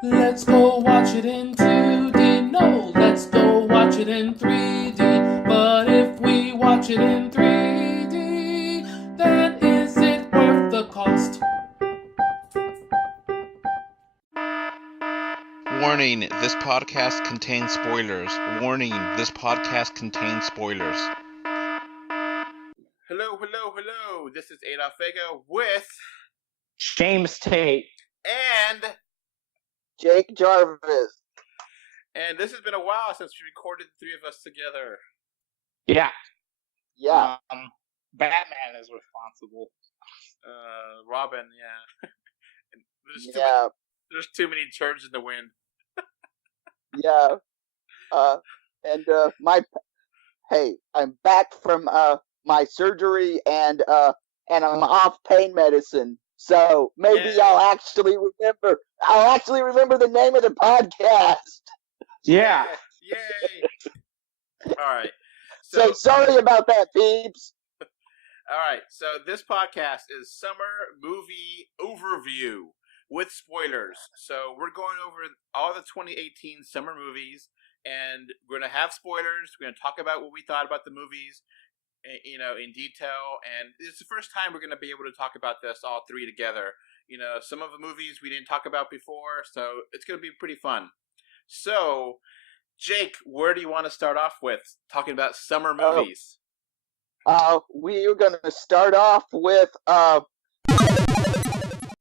Let's go watch it in 2D. No, let's go watch it in 3D. But if we watch it in 3D, then is it worth the cost? Warning, this podcast contains spoilers. Warning, this podcast contains spoilers. Hello. This is Adolph Vega with James Tate. and Jake Jarvis. and this has been a while since we recorded the three of us together. Yeah. Yeah. Batman is responsible. Robin, yeah. There's too many turds in the wind. Yeah. I'm back from my surgery and I'm off pain medicine. So maybe Yay. I'll actually remember the name of the podcast. Yeah. Yay! All right. So sorry about that, peeps. All right. So this podcast is Summer Movie Overview with spoilers. So we're going over all the 2018 summer movies, and we're going to have spoilers. We're going to talk about what we thought about the movies, in detail. And it's the first time we're going to be able to talk about this all three together. Some of the movies we didn't talk about before, so it's going to be pretty fun. So, Jake, where do you want to start off with talking about summer movies? We're gonna start off with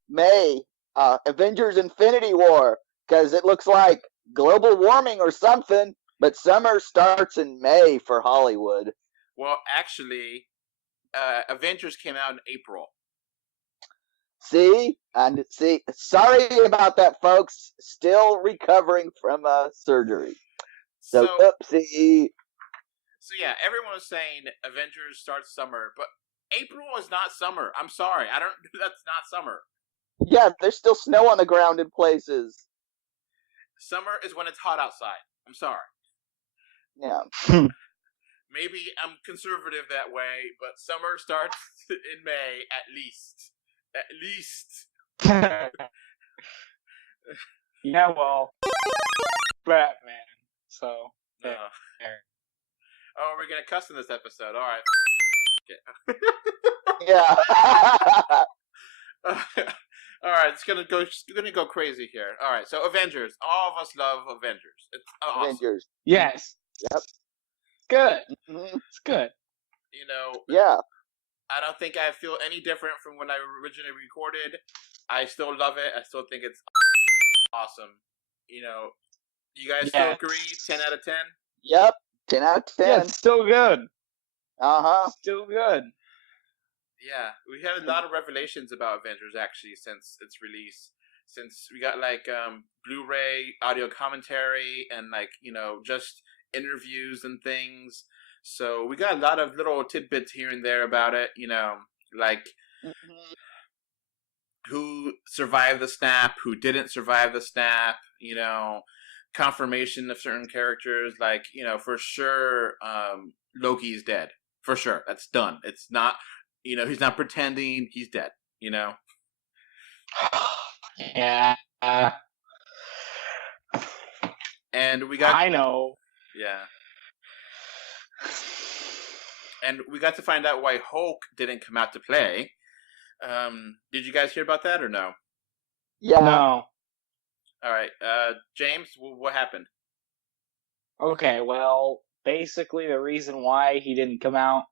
May, Avengers Infinity War, because it looks like global warming or something, but summer starts in May for Hollywood. Well, actually, Avengers came out in April. See, sorry about that, folks. Still recovering from surgery. So, oopsie. So yeah, everyone was saying Avengers starts summer, but April is not summer. I'm sorry, that's not summer. Yeah, there's still snow on the ground in places. Summer is when it's hot outside. I'm sorry. Yeah. Maybe I'm conservative that way, but summer starts in May at least. At least. Yeah, well, Batman. So, there. Oh, we're gonna cuss in this episode. All right. Yeah. All right, it's gonna go crazy here. All right, so Avengers. All of us love Avengers. It's awesome. Avengers. Yes. Yep. Good. Mm-hmm. It's good. Yeah. I don't think I feel any different from when I originally recorded. I still love it. I still think it's awesome. You guys still agree? 10 out of 10? Yep. 10 out of 10. Yeah, it's still good. Uh-huh. Still good. Yeah, we had a lot of revelations about Avengers actually since its release. Since we got Blu-ray audio commentary and just interviews and things. So we got a lot of little tidbits here and there about it, who survived the snap, who didn't survive the snap, confirmation of certain characters, for sure Loki's dead. For sure. That's done. It's not, he's not pretending, he's dead, Yeah. And we got... I know. Yeah. And we got to find out why Hulk didn't come out to play. Did you guys hear about that or no? Yeah. No. All right. James, what happened? Okay, well, basically the reason why he didn't come out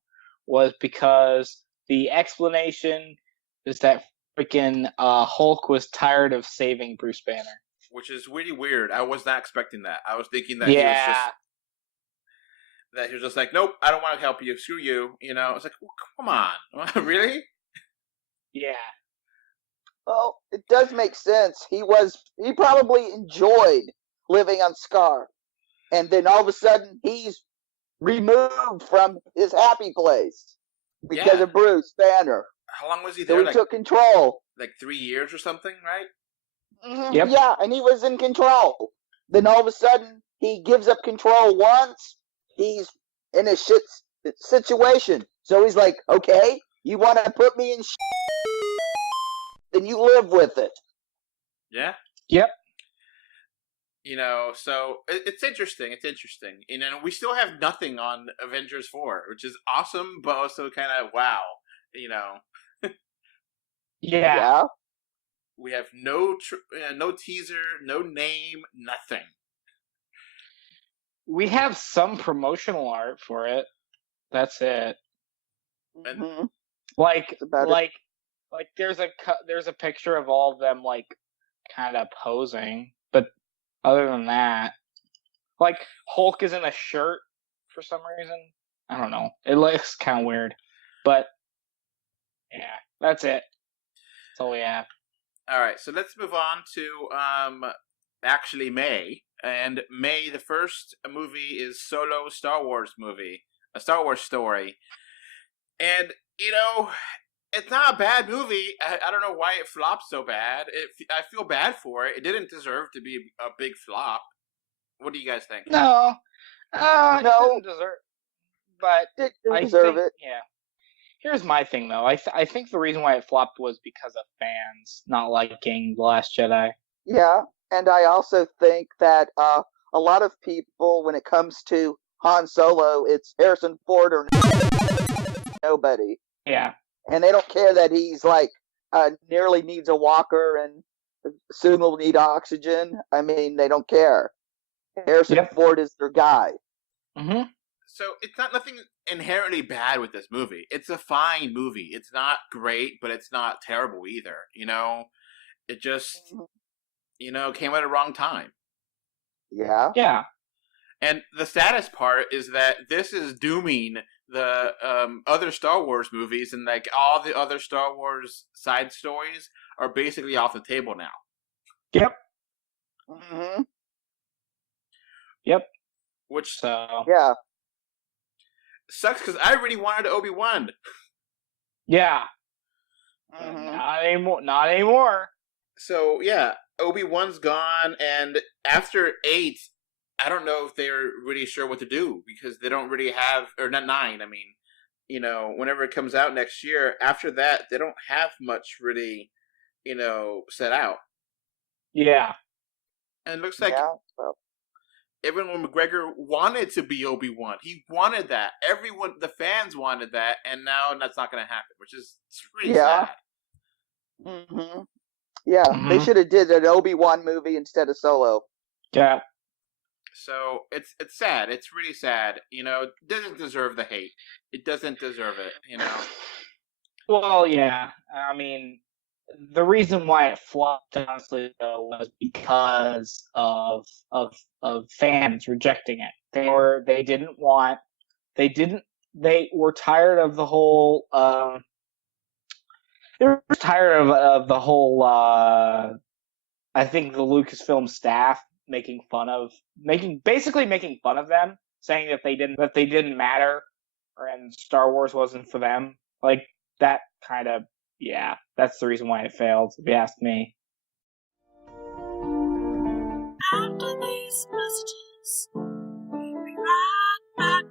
was because the explanation is that freaking Hulk was tired of saving Bruce Banner. Which is really weird. I was not expecting that. I was thinking that he was just like, nope, I don't want to help you. Screw you. It's like, well, come on. Really? Yeah. Well, it does make sense. He probably enjoyed living on Scar. And then all of a sudden, he's removed from his happy place because of Bruce Banner. How long was he there? So he took control. 3 years or something, right? Mm-hmm. Yep. Yeah, and he was in control. Then all of a sudden, he gives up control once. He's in a shit situation. So he's like, okay, you want to put me in shit? Then you live with it. Yeah? Yep. So it's interesting. It's interesting. We still have nothing on Avengers 4, which is awesome, but also kind of wow. Yeah. We have no teaser, no name, nothing. We have some promotional art for it. That's it. Mhm. Like about it. there's a picture of all of them like kind of posing, but other than that, like Hulk is in a shirt for some reason. I don't know. It looks kind of weird, but yeah, that's it. That's all we have. All right, so let's move on to actually May. And May, the first movie is Solo, Star Wars movie, a Star Wars story. And it's not a bad movie. I don't know why it flopped so bad. I feel bad for it. It didn't deserve to be a big flop. What do you guys think? No, No. it didn't deserve, but Didn't I deserve think it. yeah. Here's my thing though. I think the reason why it flopped was because of fans not liking The Last Jedi. Yeah, and I also think that a lot of people, when it comes to Han Solo, it's Harrison Ford or nobody, Yeah. and they don't care that he's like nearly needs a walker and soon will need oxygen. I mean, they don't care. Harrison Yep. Ford is their guy. Mm-hmm. So it's not nothing inherently bad with this movie. It's a fine movie. It's not great, but it's not terrible either. It just came at a wrong time. Yeah. Yeah. And the saddest part is that this is dooming the other Star Wars movies, and like all the other Star Wars side stories are basically off the table now. Yep. Mm-hmm. Yep. Which Yeah. sucks because I really wanted Obi-Wan. Yeah. Mm-hmm. Not anymore. So yeah, Obi-Wan's gone, and after 8, I don't know if they're really sure what to do because they don't really have, or not 9. I mean, whenever it comes out next year, after that they don't have much really, set out. Yeah. And it looks like Yeah. Well, Evan McGregor wanted to be Obi-Wan. He wanted that. Everyone, the fans wanted that, and now that's not going to happen, which is really Yeah. sad. mm-hmm. Yeah, they should have did an Obi-Wan movie instead of Solo. Yeah. So it's sad. It's really sad. It doesn't deserve the hate. It doesn't deserve it. Well, yeah. I mean, the reason why it flopped, honestly, though, was because of fans rejecting it. They were tired of the whole. They were tired of the whole. I think the Lucasfilm staff making fun of them, saying that they didn't matter, and Star Wars wasn't for them. Like that kind of. Yeah, that's the reason why it failed, if you ask me. After these messages, we'll be right back.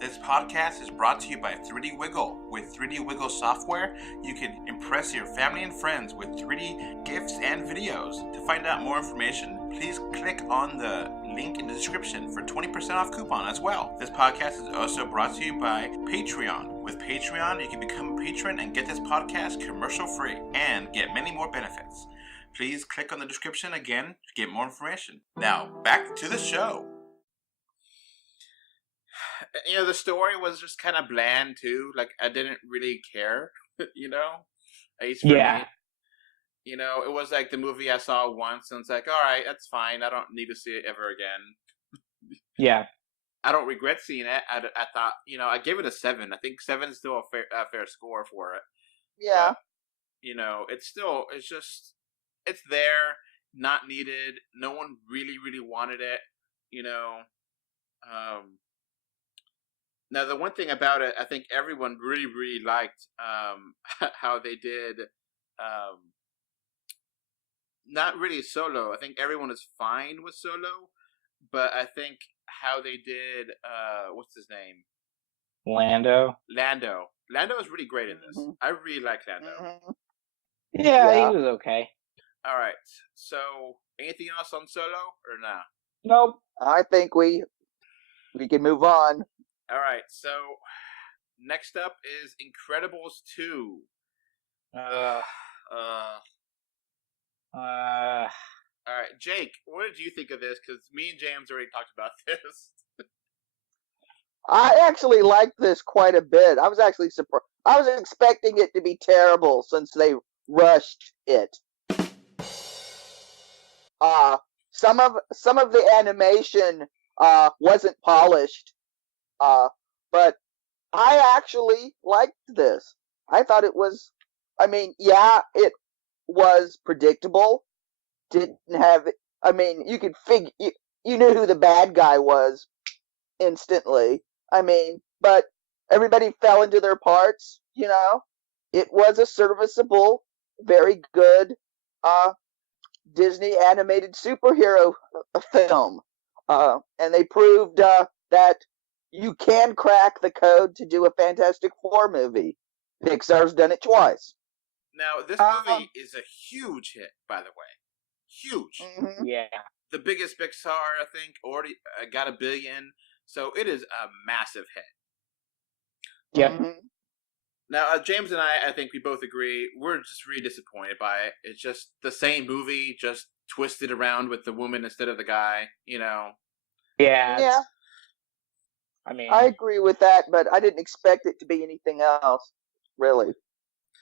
This podcast is brought to you by 3D Wiggle. With 3D Wiggle software, you can impress your family and friends with 3D gifts and videos. To find out more information, please click on the link in the description for 20% off coupon as well. This podcast is also brought to you by Patreon. With Patreon, you can become a patron and get this podcast commercial free and get many more benefits. Please click on the description again to get more information. Now, back to the show. The story was just kind of bland too. Like I didn't really care, At least for me. It was like the movie I saw once, and it's like, all right, that's fine. I don't need to see it ever again. Yeah. I don't regret seeing it. I thought, I gave it a 7. I think 7 is still a fair score for it. Yeah. But, it's there, not needed. No one really, really wanted it. Now, the one thing about it, I think everyone really, really liked how they did. Not really Solo. I think everyone is fine with Solo, but I think how they did. What's his name? Lando. Lando is really great in this. Mhm. I really like Lando. Mhm. Yeah, Yeah. he was okay. All right. So, anything else on Solo or nah? Nope. I think we can move on. All right. So, next up is Incredibles 2. Uh, All right, Jake, what did you think of this? Because me and James already talked about this. I actually liked this quite a bit. I was actually surprised. I was expecting it to be terrible since they rushed it. Some of the animation wasn't polished, but I actually liked this. I thought it was. I mean, yeah, it was predictable. Didn't have. I mean, you could figure. You knew who the bad guy was instantly. I mean, but everybody fell into their parts. You know, it was a serviceable, very good Disney animated superhero film, and they proved that you can crack the code to do a Fantastic Four movie. Pixar's done it twice. Now, this movie is a huge hit, by the way. Huge. Mm-hmm. yeah. The biggest Pixar, I think, already got $1 billion. So it is a massive hit. Yep. Mm-hmm. Now, James and I think we both agree, we're just really disappointed by it. It's just the same movie, just twisted around with the woman instead of the guy, you know. Yeah. Yeah, I mean, I agree with that, but I didn't expect it to be anything else, really.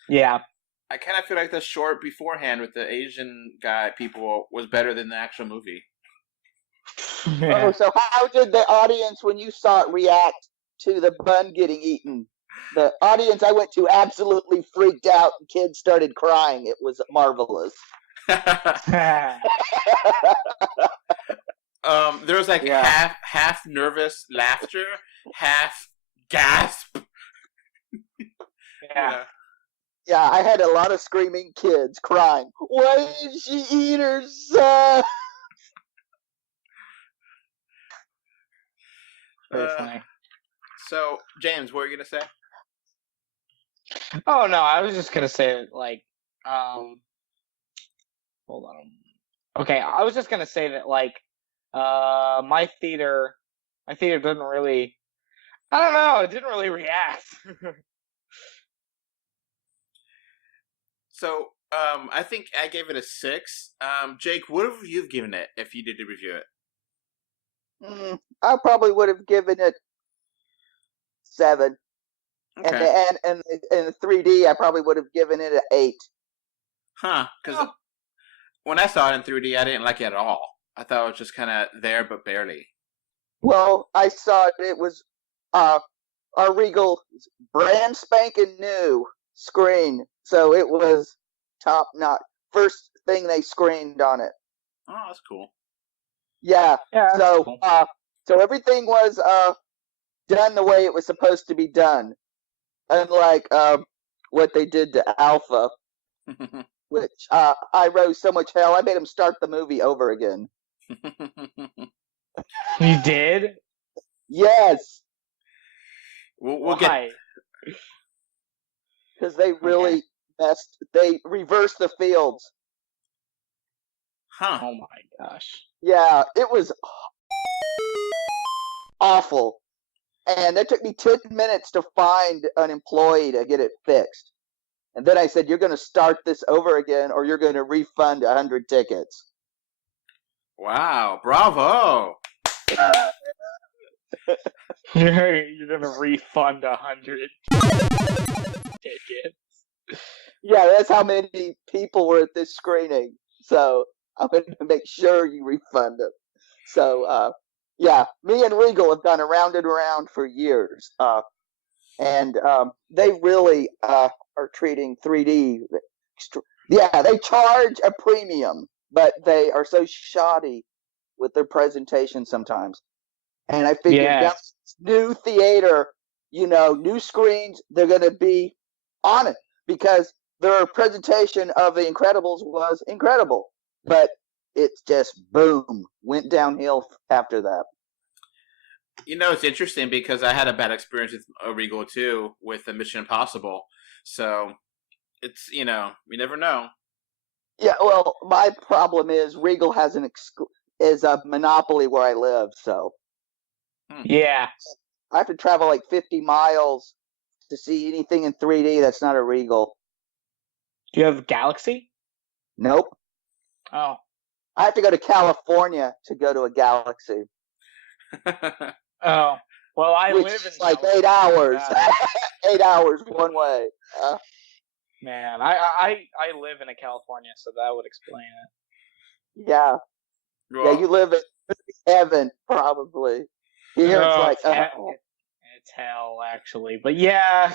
yeah. I kind of feel like the short beforehand with the Asian guy people was better than the actual movie. Oh, so how did the audience, when you saw it, react to the bun getting eaten? The audience I went to absolutely freaked out, and kids started crying. It was marvelous. There was like Yeah. half nervous laughter, half gasp. yeah. Yeah, I had a lot of screaming kids crying. Why did she eat her son? Very funny. So, James, what were you gonna say? Oh no, I was just gonna say like, hold on. Okay, I was just gonna say that like, my theater didn't really. I don't know. It didn't really react. So, I think I gave it a 6. Jake, what would you have given it if you did review it? I probably would have given it 7. Okay. And in 3D, I probably would have given it an 8. Huh? Because when I saw it in 3D, I didn't like it at all. I thought it was just kind of there, but barely. Well, I saw it. It was our Regal brand spanking new screen, so it was top notch. First thing they screened on it. Oh, that's cool. Yeah. Yeah. So Cool. so everything was done the way it was supposed to be done, unlike what they did to Alpha, which I rose so much hell I made him start the movie over again. You did? Yes, we'll get. Why? because they really messed. They reversed the fields. Huh? Oh my gosh. Yeah, it was awful. And it took me 10 minutes to find an employee to get it fixed. And then I said, you're going to start this over again or you're going to refund 100 tickets. Wow! Bravo! You're gonna refund 100 tickets. Yeah, that's how many people were at this screening. So I'm going to make sure you refund them. So, yeah, me and Regal have gone around and around for years. And they really are treating 3D. Yeah, they charge a premium, but they are so shoddy with their presentation sometimes. And I figured Yeah. new theater, new screens, they're going to be on it because their presentation of The Incredibles was incredible. But it's just, boom, went downhill after that. It's interesting because I had a bad experience with Regal too with the Mission Impossible. So it's we never know. Yeah, well, my problem is Regal has is a monopoly where I live, so Yeah. I have to travel like 50 miles to see anything in 3D that's not a Regal. Do you have Galaxy? Nope. Oh. I have to go to California to go to a Galaxy, Oh. Well, I which live in is like California. 8 hours. Yeah. 8 hours one way. Man, I live in California, so that would explain it. Yeah. Well, Yeah, you live in heaven, probably. Here it's like, it's hell, actually. But yeah.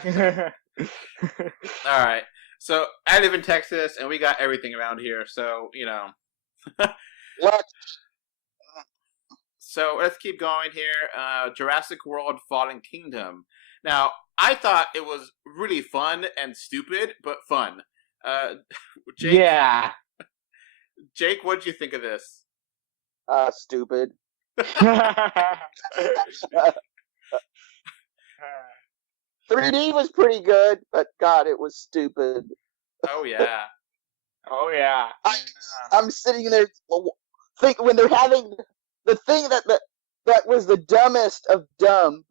all right. So I live in Texas, and we got everything around here. So what? So let's keep going here. Jurassic World: Fallen Kingdom. Now, I thought it was really fun and stupid, but fun. Jake, Yeah. Jake, what did you think of this? Stupid. 3D was pretty good, but God, it was stupid. Oh yeah. Oh yeah. I'm sitting there think when they're having the thing that was the dumbest of dumb.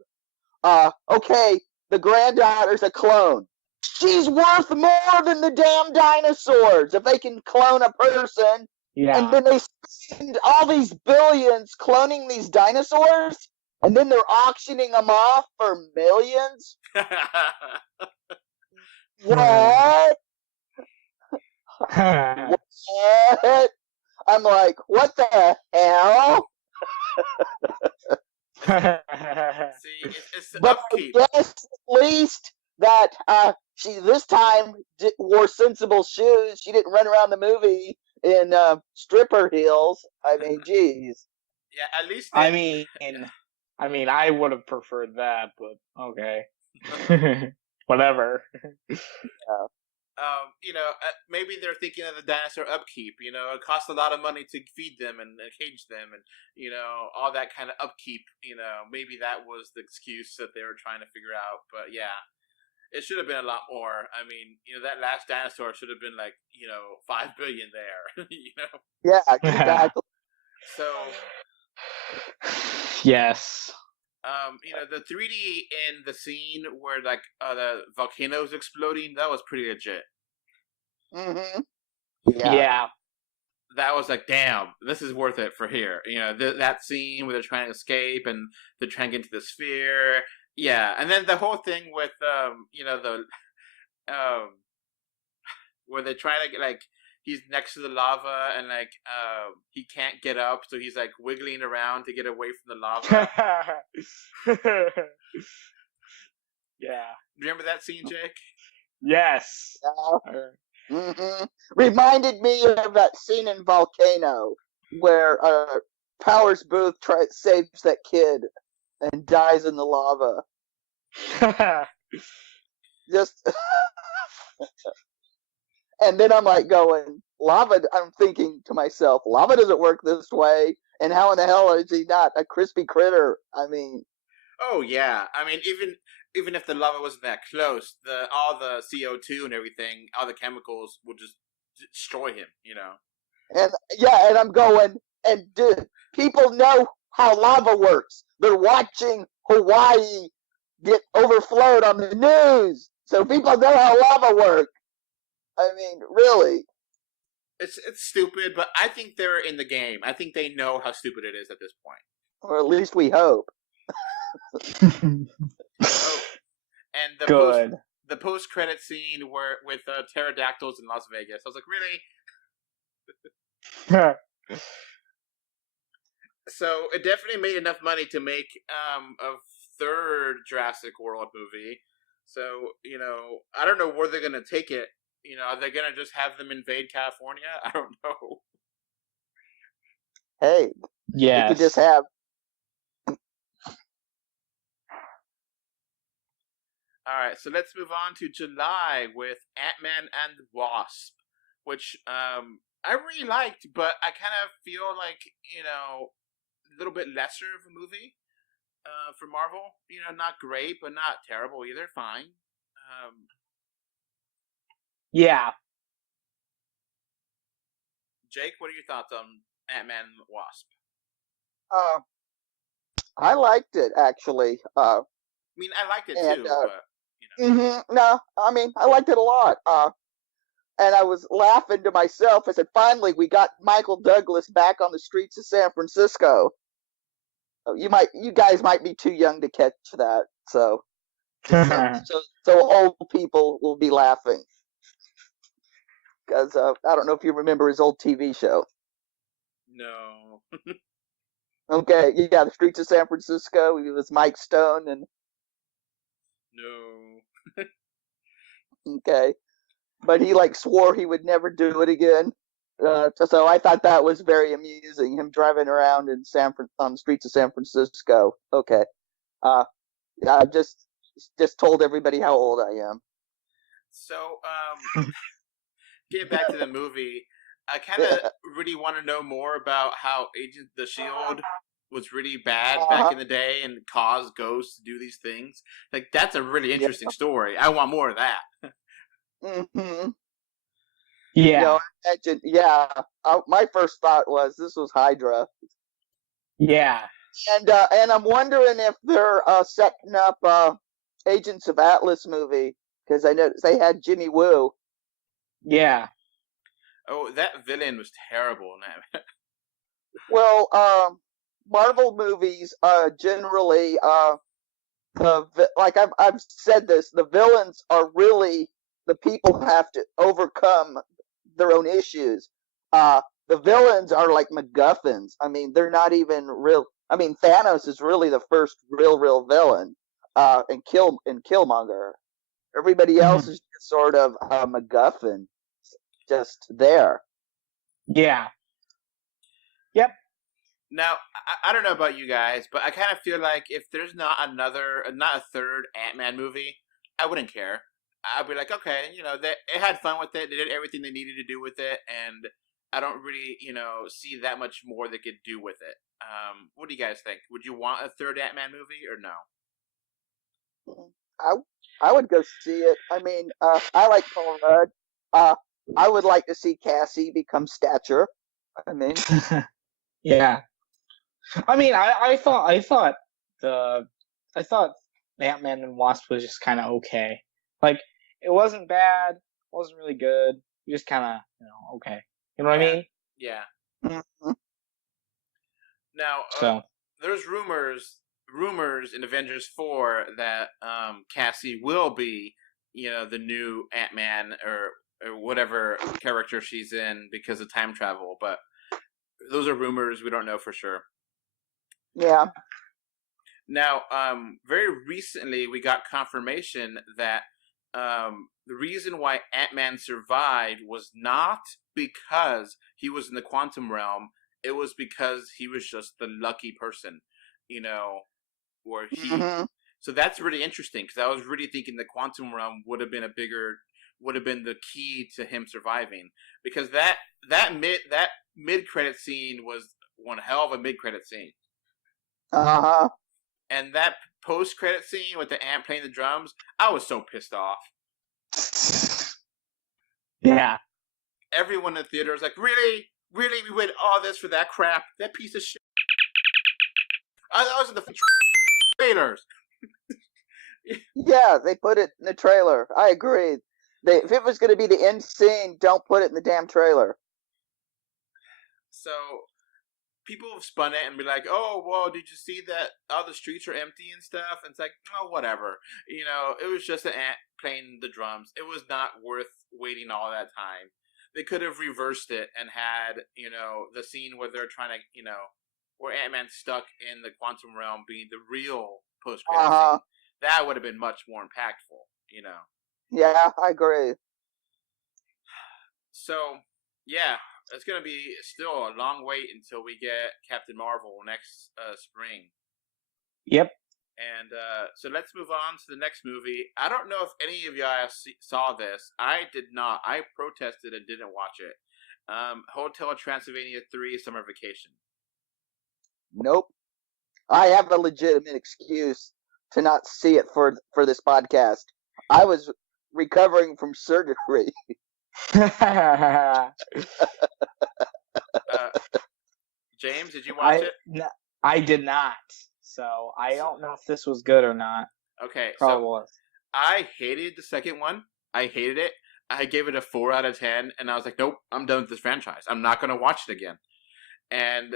Okay, the granddaughter's a clone. She's worth more than the damn dinosaurs if they can clone a person. Yeah. And then they spend all these billions cloning these dinosaurs, and then they're auctioning them off for millions. What? What? I'm like, what the hell? See, it's the But upkeep. I guess at least that she this time wore sensible shoes. She didn't run around the movie in stripper heels. I mean, geez. Yeah, at least. I mean, I would have preferred that, but okay. Whatever. Maybe they're thinking of the dinosaur upkeep. It costs a lot of money to feed them and cage them, and all that kind of upkeep. Maybe that was the excuse that they were trying to figure out. But yeah, it should have been a lot more. I mean, that last dinosaur should have been like 5 billion there. Yeah, exactly. So. Yes. The 3D in the scene where like the volcano's exploding, that was pretty legit. Mm-hmm. Yeah. That was like, damn, this is worth it for here. That scene where they're trying to escape and they're trying to get into the sphere. Yeah, and then the whole thing with where they're trying to get like. He's next to the lava and like he can't get up, so he's like wiggling around to get away from the lava. Yeah. Remember that scene, Jake? Yes. Mm-hmm. Reminded me of that scene in Volcano where Powers Booth saves that kid and dies in the lava. Just. And then I'm like going, lava, I'm thinking to myself, lava doesn't work this way. And how in the hell is he not a crispy critter? I mean. Oh, yeah. I mean, even if the lava wasn't that close, all the CO2 and everything, all the chemicals would just destroy him, And yeah, and I'm going, and people know how lava works. They're watching Hawaii get overflowed on the news. So people know how lava works. I mean, really. It's stupid, but I think they're in the game. I think they know how stupid it is at this point. Or at least we hope. And the post-credit scene with pterodactyls in Las Vegas. I was like, really? So it definitely made enough money to make a third Jurassic World movie. So, I don't know where they're going to take it. Are they going to just have them invade California? I don't know. Hey. Yeah. You could just have. All right, so let's move on to July with Ant-Man and the Wasp, which I really liked, but I kind of feel like, a little bit lesser of a movie for Marvel. Not great, but not terrible either. Fine. Yeah. Jake, what are your thoughts on Ant-Man and the Wasp? I liked it actually. I mean, I liked it And too, but you know. no, I mean I liked it a lot. And I was laughing to myself. I said, "Finally, we got Michael Douglas back on the streets of San Francisco." You guys might be too young to catch that, so old people will be laughing because I don't know if you remember his old TV show. No. Okay, yeah, the streets of San Francisco. He was Mike Stone, and No. okay, but he swore he would never do it again. So I thought that was very amusing. Him driving around in on the streets of San Francisco. Okay, I just told everybody how old I am. So, get back to the movie. I kind of really want to know more about how Agent the Shield was really bad back in the day and caused ghosts to do these things. Like, that's a really interesting story. I want more of that. Mm-hmm. Yeah. My first thought was this was Hydra. Yeah. And I'm wondering if they're setting up Agents of Atlas movie because I noticed they had Jimmy Woo. Yeah. Oh, that villain was terrible, man. Well, Marvel movies generally I've said this, the villains are really the people who have to overcome their own issues. The villains are like MacGuffins. I mean, they're not even real. I mean, Thanos is really the first real villain, and Killmonger. Everybody else is just sort of a MacGuffin, just there. Yeah. Yep. Now, I don't know about you guys, but I kind of feel like if there's not a third Ant-Man movie, I wouldn't care. I'd be like, okay, they had fun with it. They did everything they needed to do with it, and I don't really, see that much more they could do with it. What do you guys think? Would you want a third Ant-Man movie or no? I would go see it. I mean, I like Paul Rudd. I would like to see Cassie become Stature. I mean, yeah. I mean, I thought Ant-Man and Wasp was just kind of okay. Like, it wasn't bad, wasn't really good. Just kind of, okay. You know what I mean? Yeah. Mm-hmm. Now, there's rumors in Avengers 4 that Cassie will be, the new Ant-Man or whatever character she's in because of time travel. But those are rumors. We don't know for sure. Yeah. Now, very recently, we got confirmation that the reason why Ant-Man survived was not because he was in the quantum realm. It was because he was just the lucky person, where he. Mm-hmm. So that's really interesting because I was really thinking the quantum realm would have been the key to him surviving, because that mid-credit scene was one hell of a mid-credit scene. Uh-huh. And that post-credit scene with the ant playing the drums, I was so pissed off. Yeah. Everyone in the theater was like, really? Really? We waited all this for that crap? That piece of shit? I was in the trailers. Yeah, they put it in the trailer. I agree. If it was going to be the end scene, don't put it in the damn trailer. So, people have spun it and be like, oh, well, did you see that all the streets are empty and stuff? And it's like, oh, whatever. It was just an ant playing the drums. It was not worth waiting all that time. They could have reversed it and had, the scene where they're trying to, where Ant-Man's stuck in the quantum realm being the real post-credit scene. That would have been much more impactful, Yeah, I agree. So, yeah, it's going to be still a long wait until we get Captain Marvel next spring. Yep. And so let's move on to the next movie. I don't know if any of y'all saw this. I did not. I protested and didn't watch it. Hotel Transylvania 3 Summer Vacation. Nope. I have a legitimate excuse to not see it for this podcast. I was recovering from surgery. James, did you watch it? I did not. So I don't know if this was good or not. Okay, Probably so was. I hated the second one. I hated it. I gave it a 4 out of 10, and I was like, nope, I'm done with this franchise. I'm not going to watch it again. And,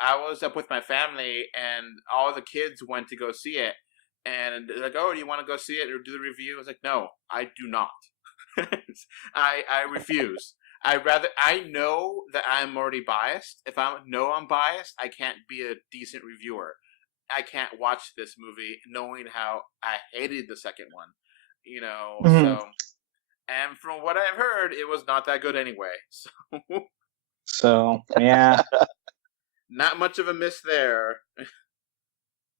I was up with my family, and all the kids went to go see it. And they're like, oh, do you want to go see it or do the review? I was like, no, I do not. I refuse. I know that I'm already biased. If I know I'm biased, I can't be a decent reviewer. I can't watch this movie knowing how I hated the second one. So... And from what I've heard, it was not that good anyway. So, yeah. Not much of a miss there.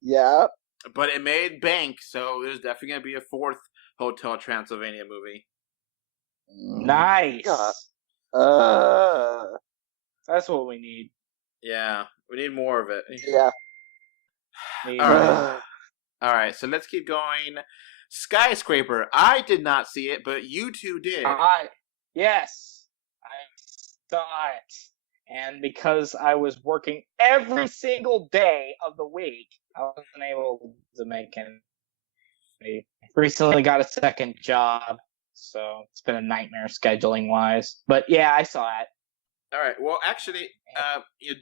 Yeah. But it made bank, so there's definitely going to be a 4th Hotel Transylvania movie. Nice. That's what we need. Yeah, we need more of it. Yeah. All right, so let's keep going. Skyscraper. I did not see it, but you two did. Yes, I saw it. And because I was working every single day of the week, I wasn't able to make any. I recently got a second job, so it's been a nightmare scheduling wise. But yeah, I saw it. All right. Well, actually,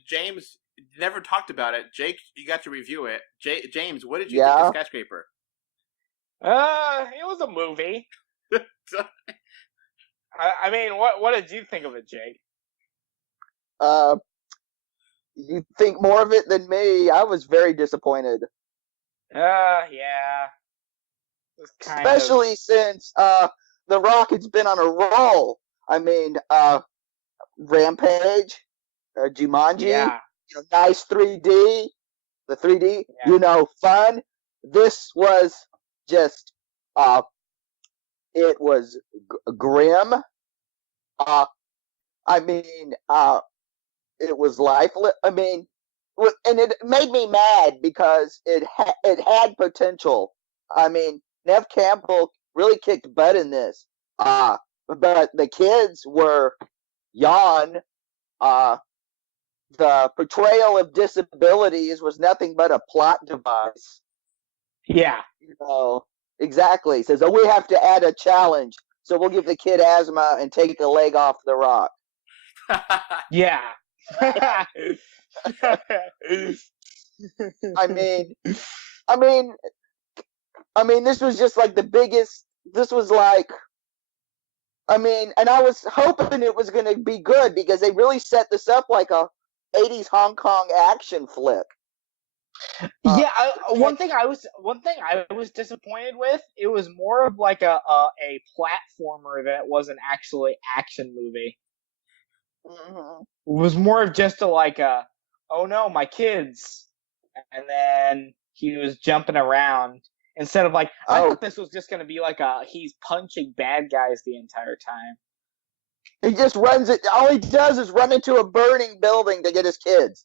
James never talked about it. Jake, you got to review it. James, what did you think of Skyscraper? It was a movie. I mean, what did you think of it, Jake? You think more of it than me. I was very disappointed. Yeah. Especially since The Rock has been on a roll. I mean, Rampage, Jumanji, nice 3D, the 3D, fun. This was just, it was grim. I mean, it was lifeless. I mean, and it made me mad because it had potential. I mean, Nev Campbell really kicked butt in this. But the kids were yawn. The portrayal of disabilities was nothing but a plot device. Yeah. Exactly. It says, we have to add a challenge, so we'll give the kid asthma and take a leg off The Rock. Yeah. I mean, this was just like the biggest. This was like, and I was hoping it was going to be good because they really set this up like a 80s Hong Kong action flick. Yeah, one thing I was disappointed with, it was more of like a platformer than it was an actually action movie. Mm-hmm. It was more of just oh no, my kids, and then he was jumping around instead of I thought this was just gonna be he's punching bad guys the entire time. He just runs it. All he does is run into a burning building to get his kids.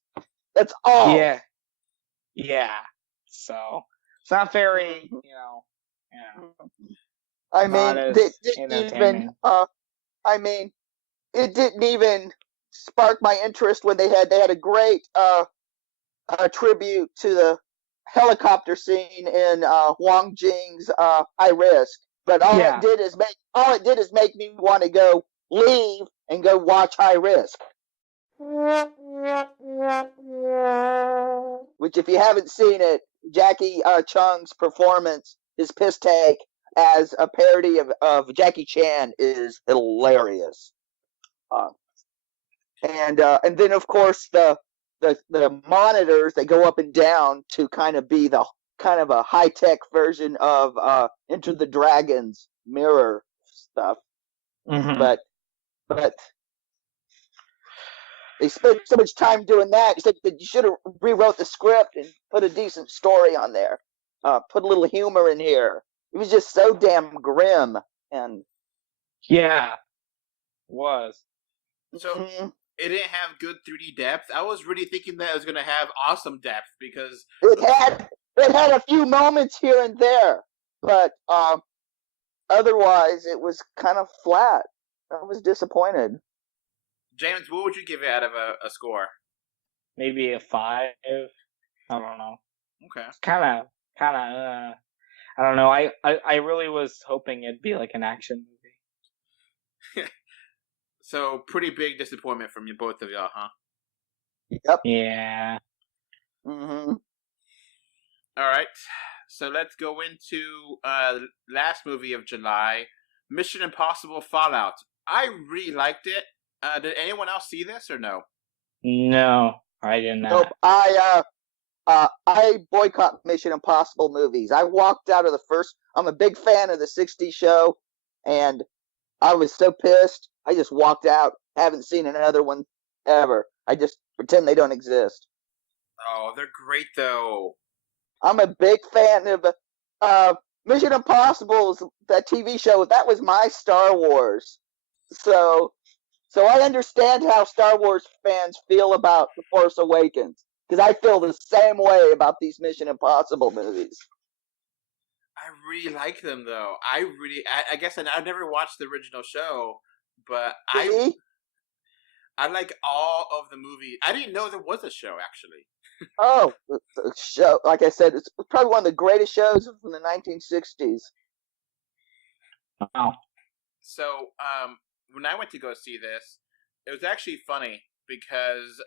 That's all. Yeah. So it's not very, I mean, it didn't even spark my interest when they had a great tribute to the helicopter scene in Wang Jing's High Risk. But all it did is make me want to go leave and go watch High Risk. Which, if you haven't seen it, Jackie Chung's performance, his piss take as a parody of Jackie Chan is hilarious. And then of course the monitors, they go up and down to kind of be the kind of a high tech version of Enter the Dragon's mirror stuff. Mm-hmm. But they spent so much time doing that. You should have rewrote the script and put a decent story on there. Put a little humor in here. It was just so damn grim. And yeah, it was. So it didn't have good 3D depth. I was really thinking that it was going to have awesome depth because it had a few moments here and there, but otherwise it was kind of flat. I was disappointed. James, what would you give it out of a score? maybe a 5. I don't know. Okay. It's kind of. I don't know. I really was hoping it'd be like an action movie. So pretty big disappointment from you both of y'all, huh? Yep. Yeah. Mm-hmm. All right. So let's go into last movie of July, Mission Impossible Fallout. I really liked it. Did anyone else see this or no? No, I did not. Nope. I boycott Mission Impossible movies. I walked out of the first. I'm a big fan of the '60s show, and I was so pissed. I just walked out. Haven't seen another one ever. I just pretend they don't exist. Oh, they're great though. I'm a big fan of Mission Impossible. That TV show. That was my Star Wars. So I understand how Star Wars fans feel about The Force Awakens, because I feel the same way about these Mission Impossible movies. I really like them though. I guess I never watched the original show, but See? I like all of the movies. I didn't know there was a show actually. Oh, the show, like I said, it's probably one of the greatest shows from the 1960s. Wow. So, when I went to go see this, it was actually funny because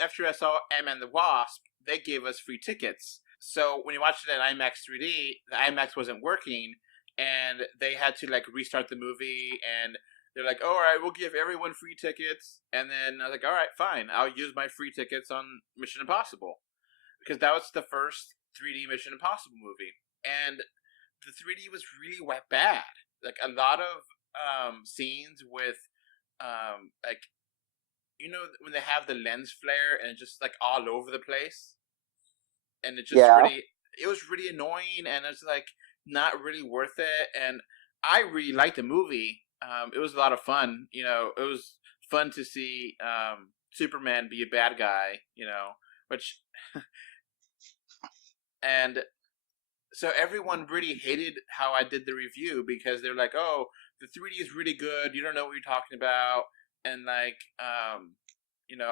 after I saw Ant-Man the Wasp, they gave us free tickets. So when you watched it at IMAX 3D, the IMAX wasn't working, and they had to like restart the movie, and they're like, "Oh, all right, we'll give everyone free tickets." And then I was like, "All right, fine, I'll use my free tickets on Mission Impossible," because that was the first 3D Mission Impossible movie, and the 3D was really bad. Like a lot of scenes with like, you know, when they have the lens flare and it's just like all over the place, and it just it was really annoying, and it's like not really worth it. And I really liked the movie. It was a lot of fun. You know, it was fun to see Superman be a bad guy. You know, which and so everyone really hated how I did the review because they're like, "Oh, the 3D is really good. You don't know what you're talking about." And like,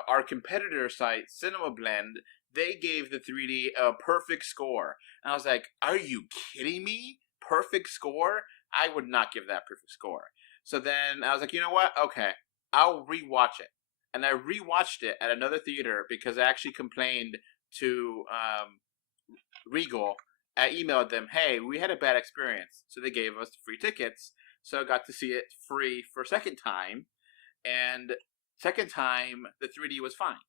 our competitor site, Cinema Blend, they gave the 3D a perfect score. And I was like, "Are you kidding me? Perfect score? I would not give that perfect score." So then I was like, "You know what? Okay, I'll rewatch it." And I rewatched it at another theater because I actually complained to Regal. I emailed them, "Hey, we had a bad experience." So they gave us free tickets. So I got to see it free for a second time. And second time, the 3D was fine.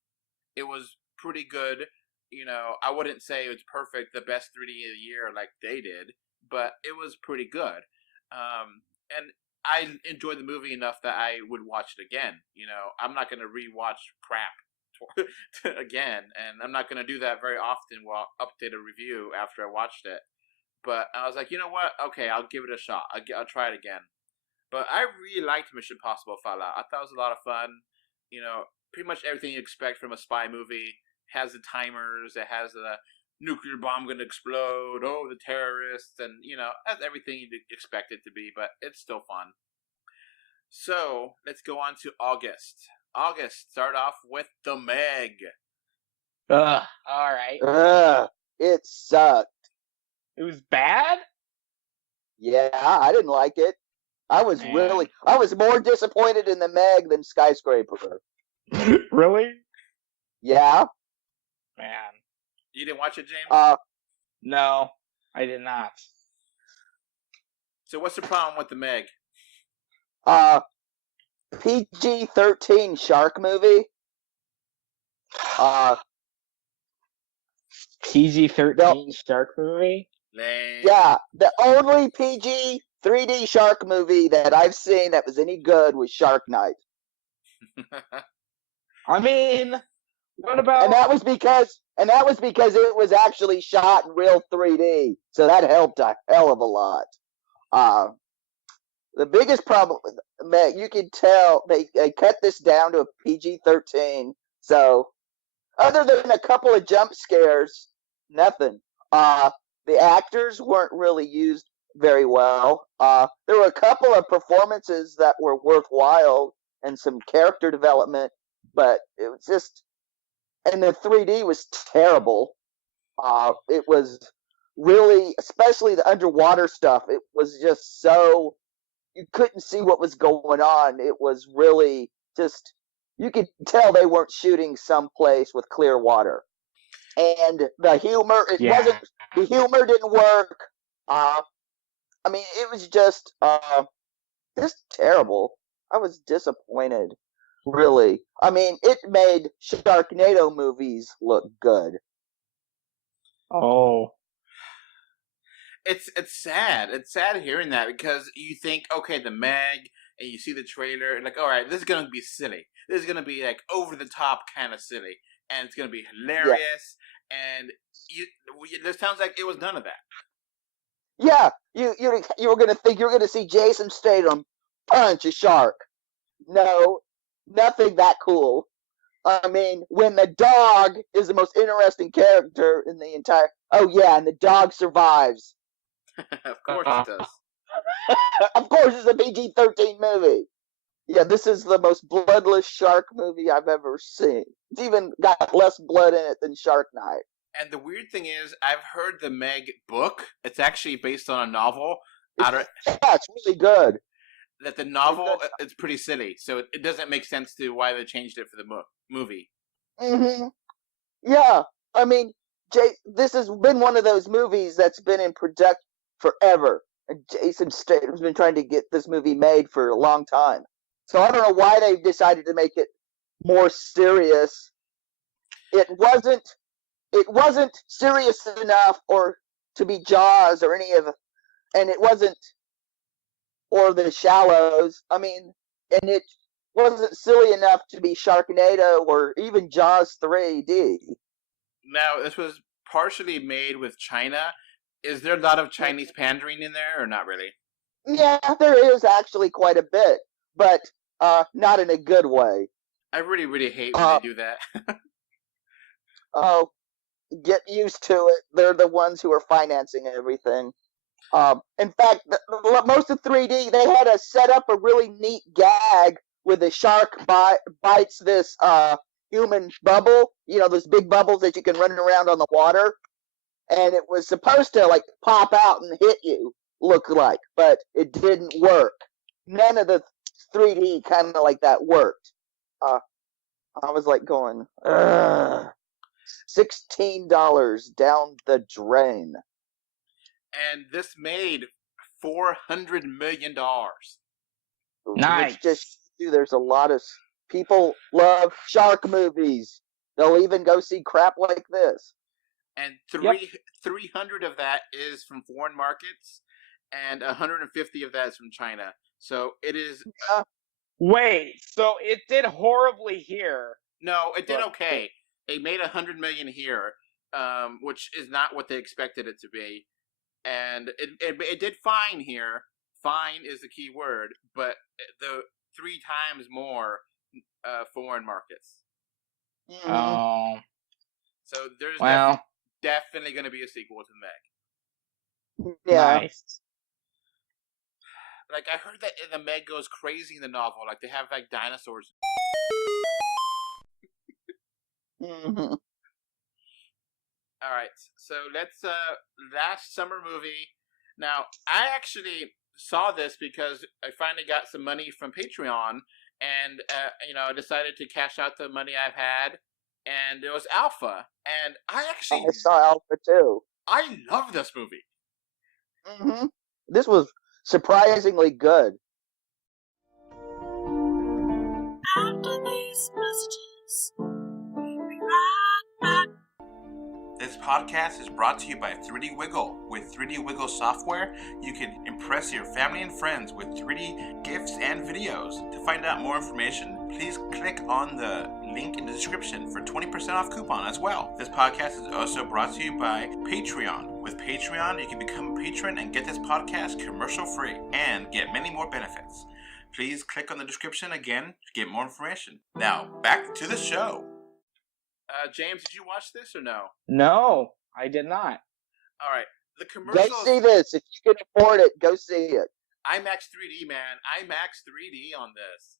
It was pretty good. You know, I wouldn't say it was perfect, the best 3D of the year like they did, but it was pretty good. And I enjoyed the movie enough that I would watch it again. You know, I'm not going to rewatch crap again, and I'm not going to do that very often. While update a review after I watched it, but I was like, you know what? Okay, I'll give it a shot. I'll try it again. But I really liked Mission Impossible Fallout. I thought it was a lot of fun. You know, pretty much everything you expect from a spy movie. It has the timers. It has the nuclear bomb going to explode. Oh, the terrorists, and has everything you'd expect it to be. But it's still fun. So let's go on to August. August, start off with The Meg. Ugh. All right. It sucked. It was bad? Yeah, I didn't like it. I was more disappointed in The Meg than Skyscraper. Really? Yeah. Man. You didn't watch it, James? No, I did not. So what's the problem with The Meg? PG-13 shark movie. PG-13 shark movie? Lame. Yeah, the only PG 3D shark movie that I've seen that was any good was Shark Night. I mean, what about? And that was because it was actually shot in real 3D, so that helped a hell of a lot. The biggest problem, you can tell they cut this down to a PG-13. So, other than a couple of jump scares, nothing. The actors weren't really used very well. There were a couple of performances that were worthwhile and some character development, but it was just, and the 3D was terrible. It was really, especially the underwater stuff, it was just so, you couldn't see what was going on. It was really just, you could tell they weren't shooting someplace with clear water. And the humor, the humor didn't work. I mean, it was just terrible. I was disappointed, really. I mean, it made Sharknado movies look good. Oh. It's sad. It's sad hearing that because you think, okay, the Meg, and you see the trailer, and like, all right, this is gonna be silly. This is gonna be like over the top kind of silly, and it's gonna be hilarious. And this sounds like it was none of that. Yeah, you were gonna think you were gonna see Jason Statham punch a shark. No, nothing that cool. I mean, when the dog is the most interesting character in the entire. Oh yeah, and the dog survives. Of course it does. Of course, it's a PG-13 movie. Yeah, this is the most bloodless shark movie I've ever seen. It's even got less blood in it than Shark Night. And the weird thing is, I've heard the Meg book. It's actually based on a novel. Yeah, it's really good. That the novel is pretty silly, so it doesn't make sense to why they changed it for the movie. Mm-hmm. Yeah, I mean, this has been one of those movies that's been in production forever. And Jason Statham's been trying to get this movie made for a long time. So I don't know why they've decided to make it more serious. It wasn't serious enough or to be Jaws or and it wasn't, or The Shallows. I mean, and it wasn't silly enough to be Sharknado or even Jaws 3D. Now, this was partially made with China. Is there a lot of Chinese pandering in there, or not really? Yeah, there is actually quite a bit, but not in a good way. I really, really hate when they do that. Oh, get used to it. They're the ones who are financing everything. In fact, most of 3D, they had to set up a really neat gag where the shark bites this human bubble. You know, those big bubbles that you can run around on the water. And it was supposed to, like, pop out and hit you, look like. But it didn't work. None of the 3D kind of like that worked. I was, like, going, ugh. $16 down the drain. And this made $400 million. Nice. Which just, there's a lot of people love shark movies. They'll even go see crap like this. And 300 of that is from foreign markets, and 150 of that is from China. So it is. Wait, so it did horribly here. No, it did okay. It made $100 million here, which is not what they expected it to be, and it did fine here. Fine is the key word, but the 3 times more foreign markets. Oh. So there's definitely going to be a sequel to the Meg. Yeah. Nice. Like, I heard that the Meg goes crazy in the novel. Like, they have, like, dinosaurs. Mm-hmm. All right, so let's last summer movie. Now, I actually saw this because I finally got some money from Patreon, and I decided to cash out the money I've had, and it was Alpha, and I saw Alpha too. I love this movie. Mm-hmm. This was surprisingly good. After these messages, we'll be right back. This podcast is brought to you by 3D Wiggle. With 3D Wiggle software, you can impress your family and friends with 3D gifts and videos. To find out more information, please click on the link in the description for 20% off coupon as well. This podcast is also brought to you by Patreon. With Patreon, you can become a patron and get this podcast commercial free and get many more benefits. Please click on the description again to get more information. Now, back to the show. James, did you watch this or no? No, I did not. All right. The commercials. Go see this. If you can afford it, go see it. IMAX 3D, man. IMAX 3D on this.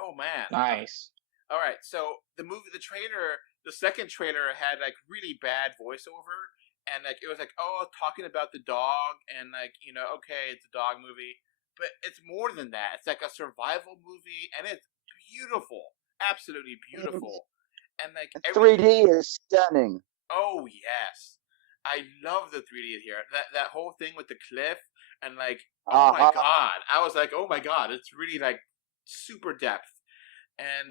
Oh, man. Nice. All right, so the trailer, the second trailer had like really bad voiceover, and like it was like, oh, talking about the dog, and like okay, it's a dog movie, but it's more than that. It's like a survival movie, and it's beautiful, absolutely beautiful, and like 3D is stunning. Oh yes, I love the 3D here. That whole thing with the cliff, and like, oh my god, I was like, oh my god, it's really like super depth. And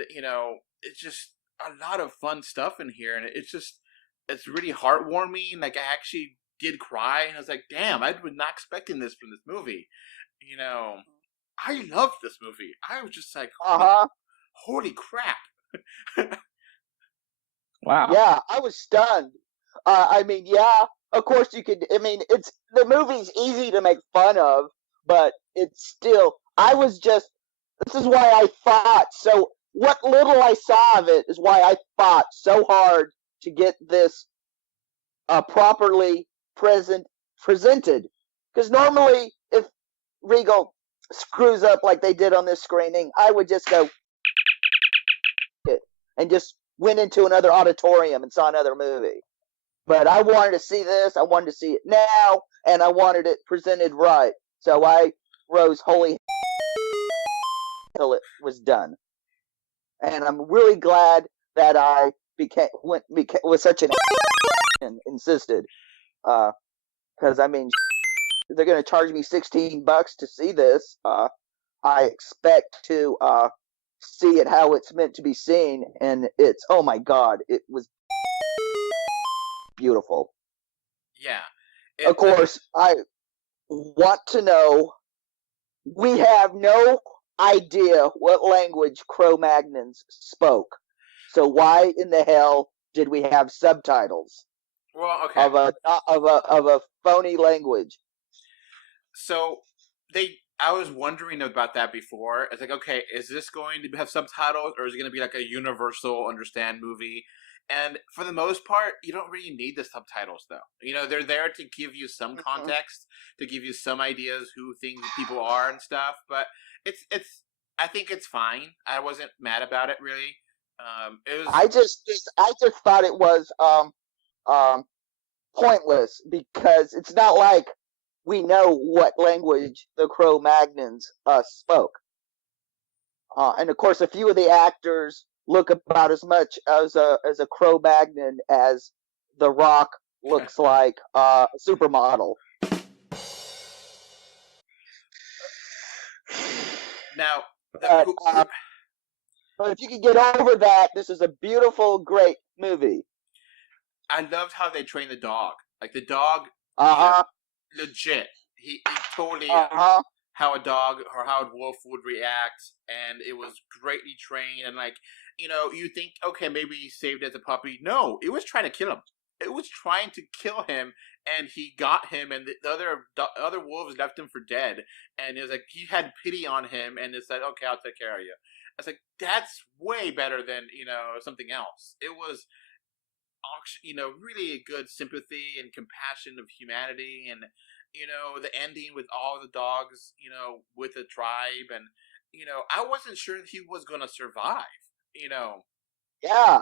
it's just a lot of fun stuff in here, and it's really heartwarming. Like I actually did cry, and I was like, damn, I was not expecting this from this movie. I loved this movie. I was just like, holy crap. Wow. Yeah, I was stunned. I mean, yeah, of course you could. I mean, the movie's easy to make fun of, but it's still. I was just. This is why I fought so. What little I saw of it is why I fought so hard to get this properly presented. Because normally, if Regal screws up like they did on this screening, I would just go and just went into another auditorium and saw another movie. But I wanted to see this. I wanted to see it now, and I wanted it presented right. So I rose holy till it was done. And I'm really glad that I was such an and insisted. Because I mean, they're going to charge me $16 to see this. I expect to see it how it's meant to be seen, and it's oh my god, it was beautiful. Yeah. Of course, I want to know. We have no idea what language Cro-Magnons spoke. So why in the hell did we have subtitles? Well, okay. Of a phony language. So I was wondering about that before. It's like, okay, is this going to have subtitles, or is it going to be like a universal understand movie? And for the most part, you don't really need the subtitles, though. They're there to give you some context, to give you some ideas who people are and stuff. But it's. I think it's fine. I wasn't mad about it really. It was. I just thought it was pointless because it's not like we know what language the Cro-Magnons spoke. And of course, a few of the actors look about as much as a Cro-Magnon as The Rock looks like a supermodel. Now, but if you can get over that, this is a beautiful, great movie. I loved how they trained the dog. Like the dog, legit. He totally how a dog or how a wolf would react, and it was greatly trained. And like you think, okay, maybe he saved as a puppy. No, it was trying to kill him. It was trying to kill him, and he got him, and the other wolves left him for dead. And it was like he had pity on him, and it's like, okay, I'll take care of you. It's like that's way better than something else. It was really good sympathy and compassion of humanity, and the ending with all the dogs, with the tribe, and I wasn't sure he was gonna survive. Yeah,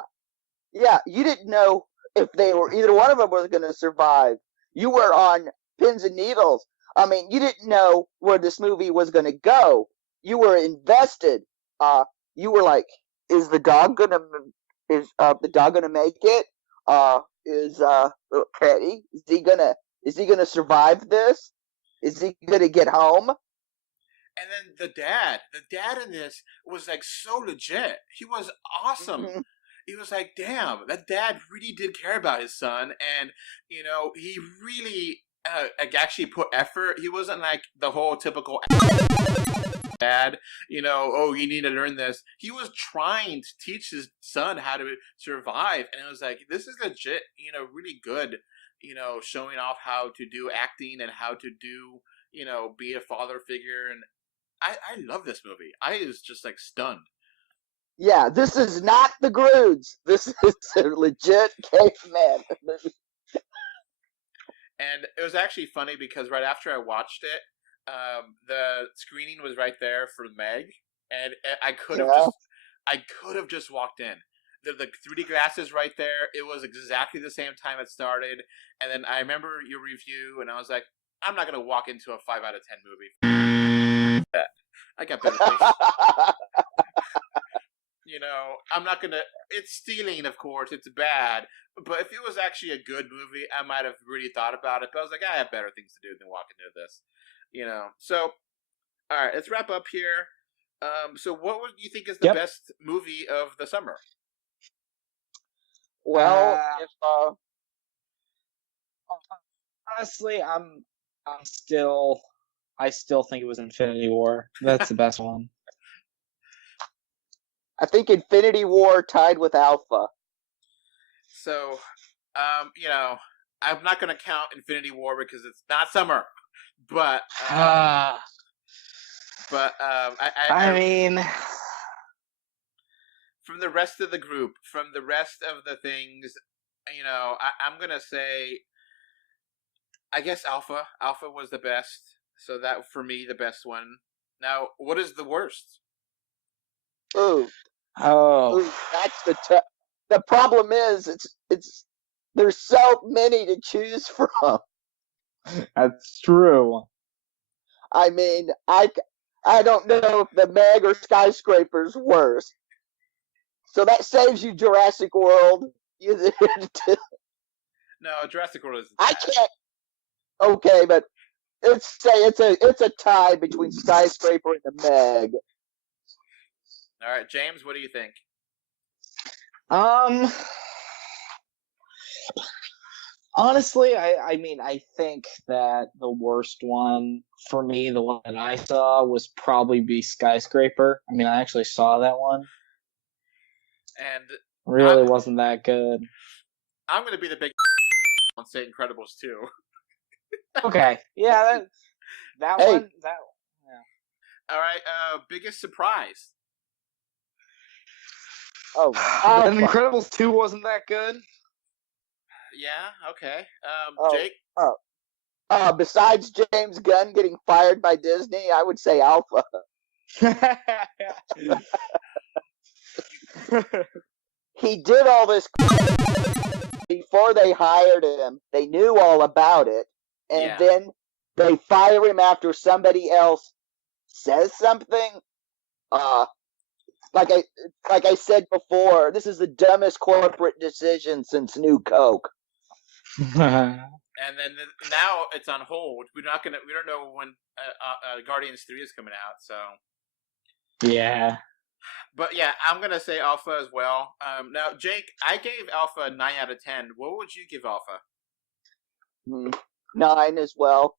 you didn't know if either one of them was gonna survive. You were on pins and needles. I mean, you didn't know where this movie was gonna go. You were invested. You were like, is the dog gonna make it? Is little Teddy? Is he gonna survive this? Is he gonna get home? And then the dad in this was like so legit. He was awesome. Mm-hmm. He was like, damn, that dad really did care about his son, and he really actually put effort. He wasn't like the whole typical dad, oh, you need to learn this. He was trying to teach his son how to survive, and it was like, this is legit, really good, showing off how to do acting and how to do, be a father figure. And I love this movie. I was just like stunned. Yeah, this is not the Groods. This is a legit caveman movie. And it was actually funny because right after I watched it, the screening was right there for Meg, and I could have I could have just walked in. The 3D glasses right there. It was exactly the same time it started. And then I remember your review, and I was like, I'm not gonna walk into a 5 out of 10 movie. I got better taste. I'm not gonna. It's stealing, of course. It's bad. But if it was actually a good movie, I might have really thought about it. But I was like, I have better things to do than walk into this. So all right, let's wrap up here. So what would you think is the best movie of the summer? Well, if honestly, I still think it was Infinity War. That's the best one. I think Infinity War tied with Alpha. So, I'm not going to count Infinity War because it's not summer. But, I mean, from the rest of the group, from the rest of the things, I'm going to say, I guess Alpha. Alpha was the best. So that, for me, the best one. Now, what is the worst? Ooh, oh, that's the problem is it's there's so many to choose from. That's true. I mean, I don't know if the Meg or Skyscraper's worse. So that saves you Jurassic World. No, Jurassic World is. I can't. Okay, but it's a tie between Skyscraper and the Meg. All right, James, what do you think? Honestly, I mean, I think that the worst one for me, the one that I saw, was probably be Skyscraper. I mean, I actually saw that one. And really wasn't that good. I'm going to be the big on say Incredibles 2. Okay, yeah, that one. Yeah. All right, biggest surprise. Oh, Incredibles 2 wasn't that good. Yeah, okay. Jake? Besides James Gunn getting fired by Disney, I would say Alpha. He did all this before they hired him. They knew all about it. And then they fire him after somebody else says something. Like I said before, this is the dumbest corporate decision since New Coke. And then now it's on hold. We don't know when Guardians 3 is coming out. So yeah. But yeah, I'm gonna say Alpha as well. Now, Jake, I gave Alpha a 9 out of 10. What would you give Alpha? 9 as well.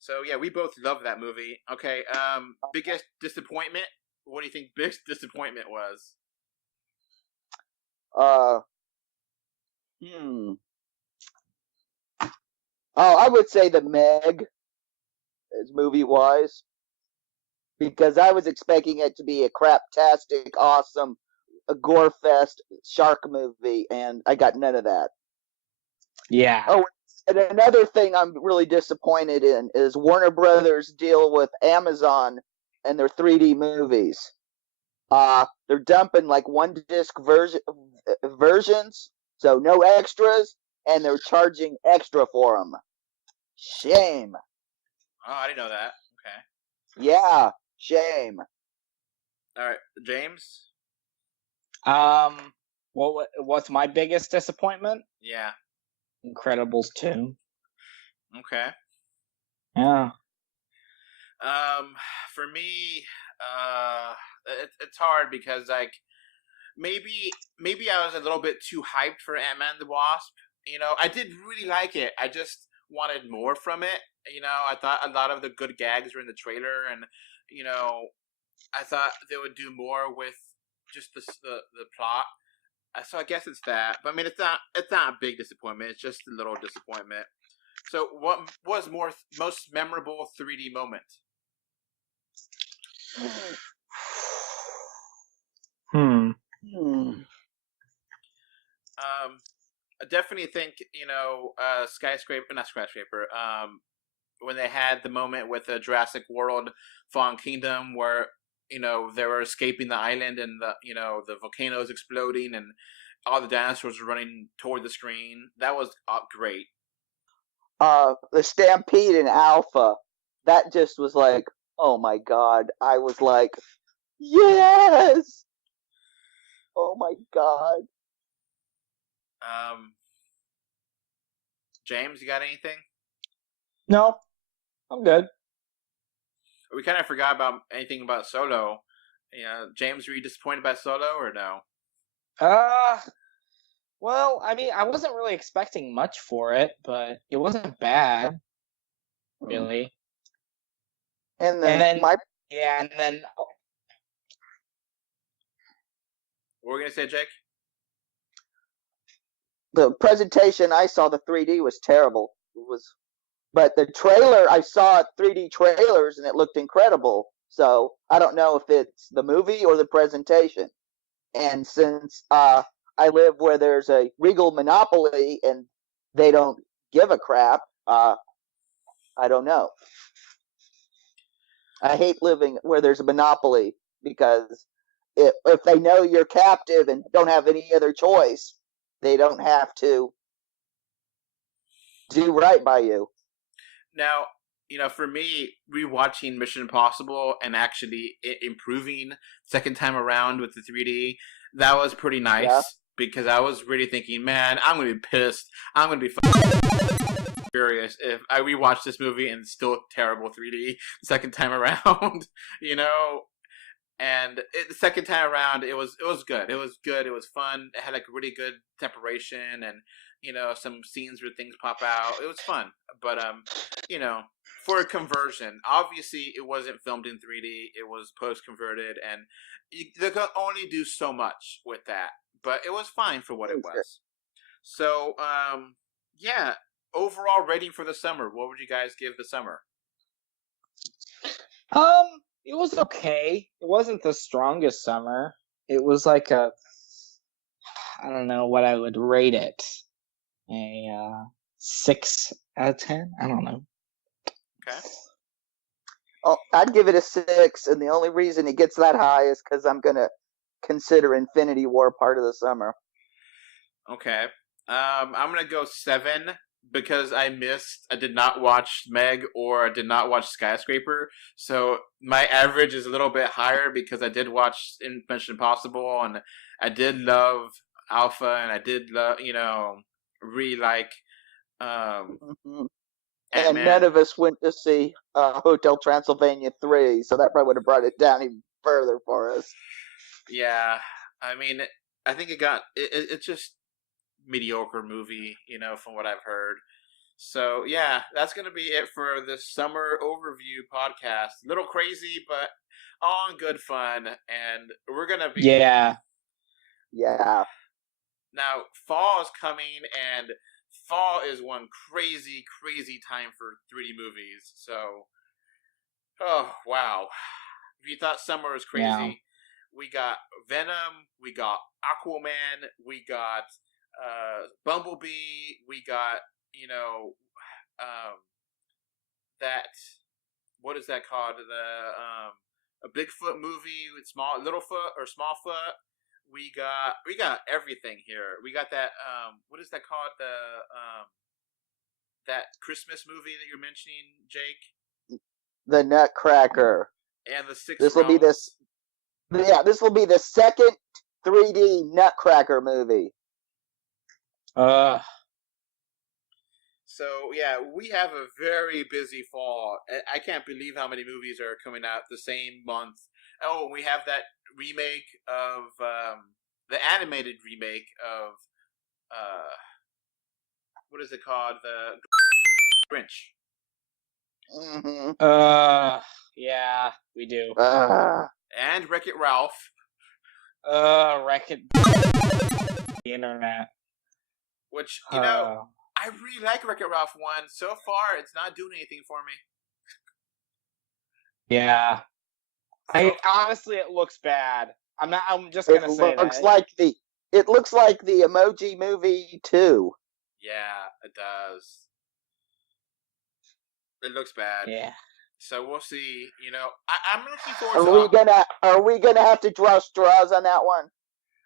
So yeah, we both love that movie. Okay. Biggest disappointment. What do you think biggest disappointment was? Oh, I would say the Meg, as movie-wise. Because I was expecting it to be a craptastic, awesome, a gore-fest shark movie, and I got none of that. Yeah. Oh, and another thing I'm really disappointed in is Warner Brothers' deal with Amazon and their 3D movies. They're dumping like one-disc versions, so no extras, and they're charging extra for them. Shame. Oh, I didn't know that. Okay. Yeah, shame. All right, James? What's my biggest disappointment? Yeah. Incredibles 2. Okay. Yeah. For me, it's hard because like maybe I was a little bit too hyped for Ant-Man and the Wasp. I did really like it. I just wanted more from it. I thought a lot of the good gags were in the trailer, and I thought they would do more with just the plot. So I guess it's that. But I mean, it's not a big disappointment. It's just a little disappointment. So what was most memorable 3D moment? I definitely think not skyscraper. When they had the moment with the Jurassic World Fallen Kingdom where they were escaping the island and the volcanoes exploding and all the dinosaurs were running toward the screen. That was great. The Stampede in Alpha, that just was like, oh my god. I was like, yes! Oh my god. James, you got anything? No, I'm good. We kind of forgot about anything about Solo. James, were you disappointed by Solo or no? Well, I mean, I wasn't really expecting much for it, but it wasn't bad, really. And then What were we gonna say, Jake? the presentation I saw, the 3D was terrible. But the trailer, I saw 3D trailers and it looked incredible. So I don't know if it's the movie or the presentation. And since I live where there's a Regal monopoly and they don't give a crap, I don't know. I hate living where there's a monopoly because if they know you're captive and don't have any other choice, they don't have to do right by you. Now, for me, rewatching Mission Impossible and actually improving second time around with the 3D, that was pretty nice. Yeah. Because I was really thinking, man, I'm going to be pissed. I'm going to be furious if I rewatch this movie and it's still terrible 3D the second time around, And the second time around, it was good. It was good. It was fun. It had like really good separation and, some scenes where things pop out. It was fun. But, for a conversion, obviously it wasn't filmed in 3D. It was post-converted and they could only do so much with that. But it was fine for what it was. So, yeah, overall rating for the summer. What would you guys give the summer? It was okay. It wasn't the strongest summer. It was like I don't know what I would rate it. A 6 out of 10? I don't know. Okay. Oh, I'd give it a 6, and the only reason it gets that high is because I'm going to consider Infinity War part of the summer. Okay. I'm going to go 7 because I did not watch Meg or I did not watch Skyscraper. So my average is a little bit higher because I did watch Mission Impossible and I did love Alpha and I did love, really like Mm-hmm. Ant-Man. And none of us went to see Hotel Transylvania 3, so that probably would have brought it down even further for us. Yeah, I mean, I think it's just mediocre movie, from what I've heard. So yeah, that's gonna be it for the summer overview podcast. A little crazy, but all in good fun, and we're gonna be Yeah. Now fall is coming, and fall is one crazy, crazy time for 3D movies. So, oh wow! If you thought summer was crazy. Yeah. We got Venom, we got Aquaman, we got Bumblebee, we got, that, what is that called? A Bigfoot movie with Littlefoot or Smallfoot. We got everything here. We got that, what is that called? That Christmas movie that you're mentioning, Jake? The Nutcracker. And the Six This will be this will be the second 3D Nutcracker movie. So yeah, we have a very busy fall. I can't believe how many movies are coming out the same month. Oh, we have that remake of the animated remake of what is it called? The Grinch. Mm-hmm. Yeah, we do. And Wreck-It Ralph. Wreck-It the internet. Which, I really like Wreck-It Ralph 1. So far, it's not doing anything for me. Yeah. Honestly, it looks bad. I'm just gonna say that. It looks like the Emoji Movie 2. Yeah, it does. It looks bad. Yeah. So we'll see. You know, I'm looking forward to. Are we gonna have to draw straws on that one?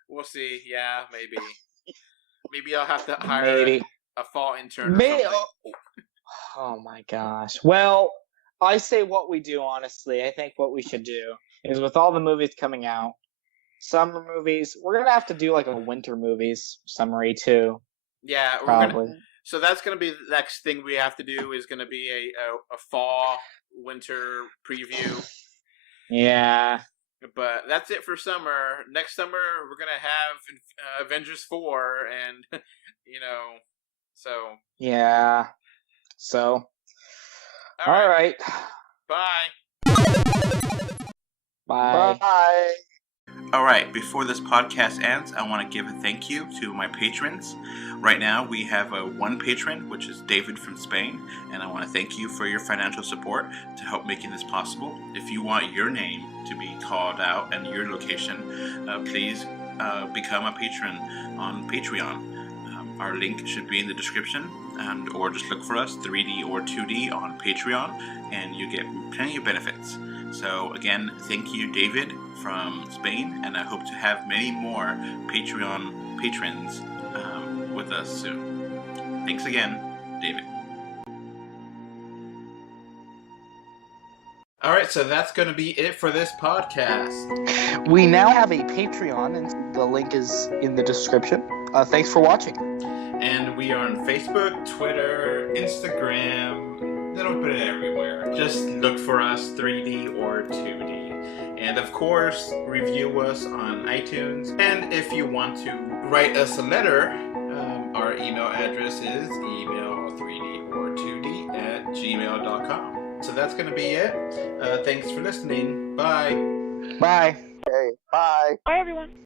We'll see. Yeah, maybe. Maybe I'll have to hire Maybe. a fall intern or something. Oh my gosh. Well, I say what we do, honestly. I think what we should do is with all the movies coming out, summer movies, we're going to have to do like a winter movies summary too. Yeah, Probably. So that's going to be the next thing we have to do is going to be a fall, winter preview. Yeah. But that's it for summer. Next summer, we're going to have Avengers 4 and, you know, so. Yeah. So. All right. Bye. Bye. Bye. All right, before this podcast ends, I want to give a thank you to my patrons. Right now, we have one patron, which is David from Spain, and I want to thank you for your financial support to help making this possible. If you want your name to be called out and your location, please become a patron on Patreon. Our link should be in the description, or just look for us, 3D or 2D, on Patreon, and you get plenty of benefits. So again, thank you, David from Spain, and I hope to have many more Patreon patrons with us soon. Thanks again, David. All right, so that's going to be it for this podcast. We now have a Patreon, and the link is in the description. Thanks for watching. And we are on Facebook, Twitter, Instagram, a little bit everywhere. Just look for us, 3D or 2D. And of course, review us on iTunes. And if you want to write us a letter, our email address is email3dortwo d@gmail.com. So that's going to be it. Thanks for listening. Bye. Bye. Okay. Bye. Bye, everyone.